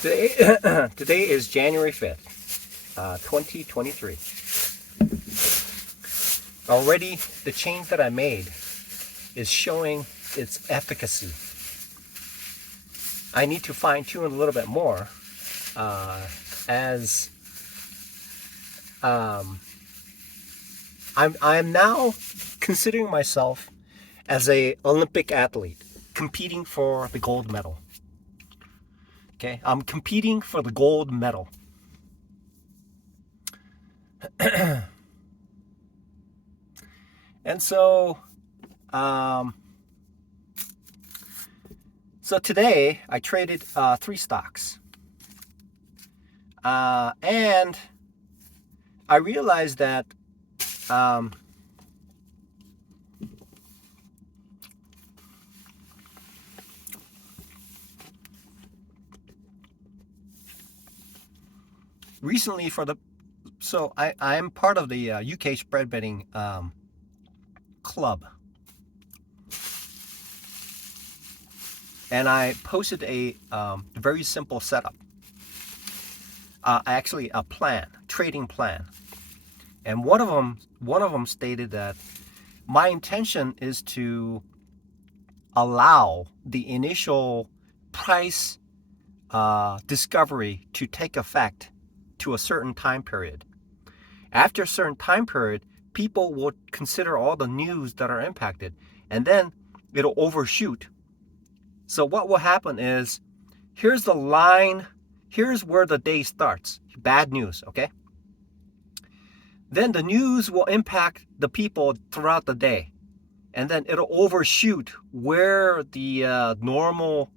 Today is January 5th, 2023. Already, the change that I made is showing its efficacy. I need to fine tune a little bit more as I'm now considering myself as a Olympic athlete competing for the gold medal. Okay, I'm competing for the gold medal. And so today I traded 3 stocks. And I realized that recently I'm part of the UK spread betting club. And I posted a very simple setup. Actually, a trading plan. And one of them stated that my intention is to allow the initial price discovery to take effect to a certain time period. After a certain time period, people will consider all the news that are impacted, and then it'll overshoot. So what will happen is, here's the line, here's where the day starts. Bad news, okay? Then the news will impact the people throughout the day. And then it'll overshoot where the normal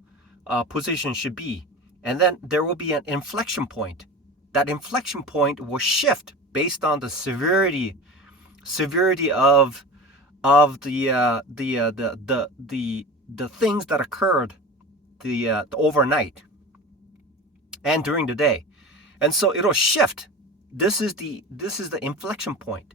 position should be. And then there will be an inflection point. That inflection point will shift based on the severity of the things that occurred the overnight and during the day. And so it'll shift. This is the inflection point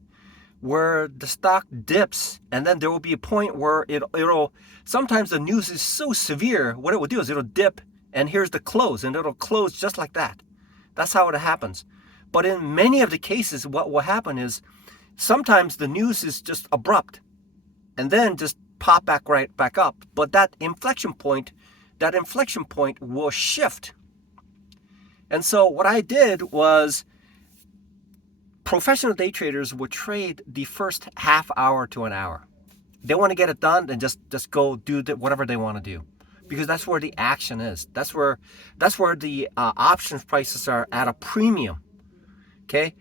where the stock dips, and then there will be a point where it'll sometimes the news is so severe, what it will do is it'll dip, and here's the close, and it'll close just like that. That's how it happens. But in many of the cases, what will happen is sometimes the news is just abrupt and then just pop right back up. But that inflection point will shift. And so what I did was, professional day traders will trade the first half hour to an hour. They want to get it done and just go do whatever they want to do, because that's where the action is. That's where the options prices are at a premium. Okay,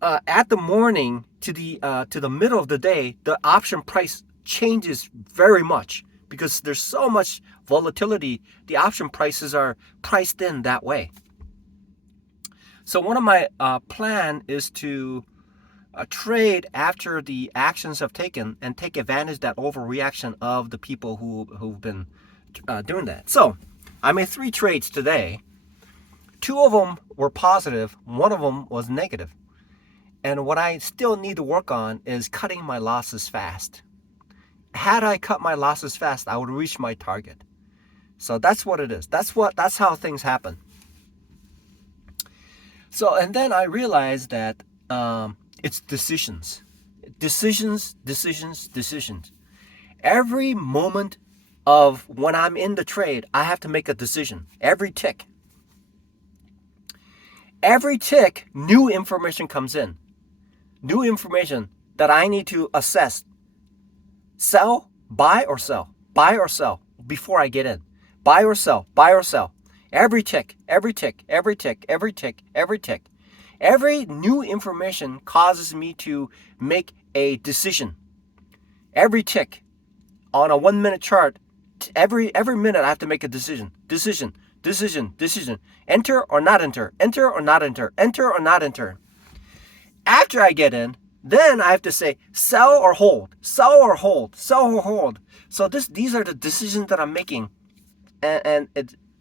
at the morning to the middle of the day, the option price changes very much because there's so much volatility. The option prices are priced in that way. So one of my plan is to trade after the actions have taken and take advantage of that overreaction of the people who've been doing that. So I made 3 trades today. 2 of them were positive. 1 of them was negative. And what I still need to work on is cutting my losses fast. Had I cut my losses fast, I would reach my target. So that's what it is. That's how things happen. So, and then I realized that it's decisions. Every moment of when I'm in the trade, I have to make a decision. Every tick, new information comes in. New information that I need to assess. Sell, buy or sell before I get in. Buy or sell. Every tick. Every new information causes me to make a decision. Every tick on a 1-minute chart, every minute I have to make a decision. Decision. Enter or not enter. After I get in, then I have to say sell or hold. So these are the decisions that I'm making, and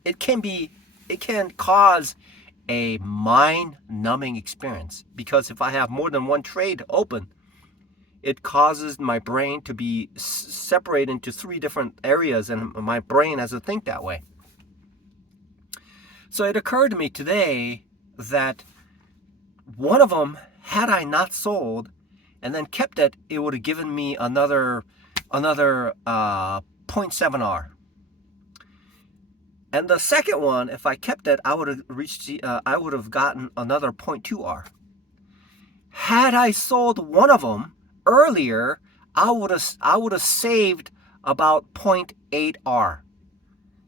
it can cause a mind-numbing experience, because if I have more than one trade open, it causes my brain to be separated into 3 different areas, and my brain has to think that way. So it occurred to me today that one of them, had I not sold and then kept it, it would have given me another 0.7 R. And the second one, if I kept it, I would have reached I would have gotten another 0.2 R. Had I sold one of them earlier, I would have saved about 0.8 R.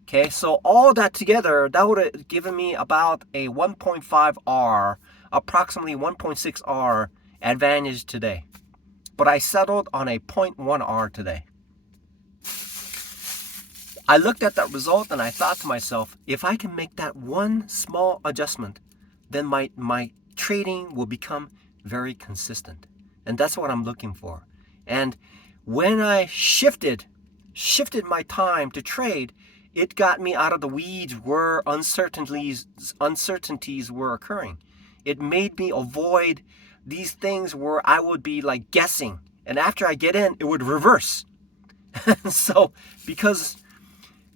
Okay, so all that together, that would have given me about a 1.5 R, approximately 1.6 R advantage today. But I settled on a 0.1 R today. I looked at that result and I thought to myself, if I can make that one small adjustment, then my trading will become very consistent. And that's what I'm looking for. And when I shifted my time to trade, it got me out of the weeds where uncertainties were occurring. It made me avoid these things where I would be like guessing. And after I get in, it would reverse. So, because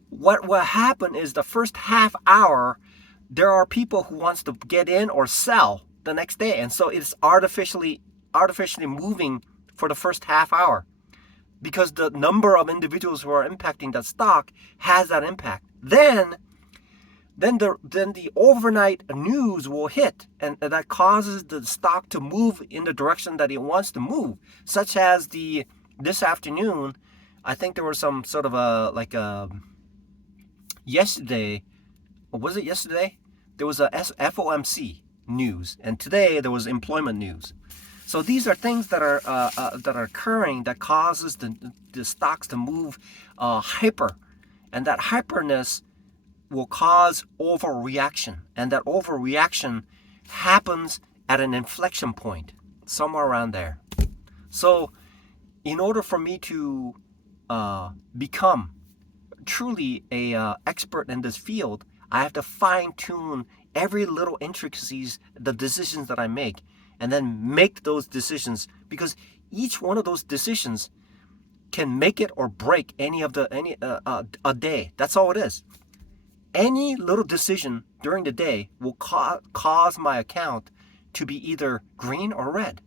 what will happen is the first half hour, there are people who wants to get in or sell the next day. And so it's artificially moving for the first half hour, because the number of individuals who are impacting that stock has that impact. Then the overnight news will hit, and that causes the stock to move in the direction that it wants to move, such as this afternoon. I think there was some sort of yesterday, or was it yesterday? There was a FOMC news, and today there was employment news. So these are things that are occurring that causes the stocks to move hyper, and that hyperness will cause overreaction, and that overreaction happens at an inflection point somewhere around there. So in order for me to become truly a expert in this field, I have to fine-tune every little intricacies, the decisions that I make, and then make those decisions, because each one of those decisions can make it or break a day. That's all it is. Any little decision during the day will cause my account to be either green or red.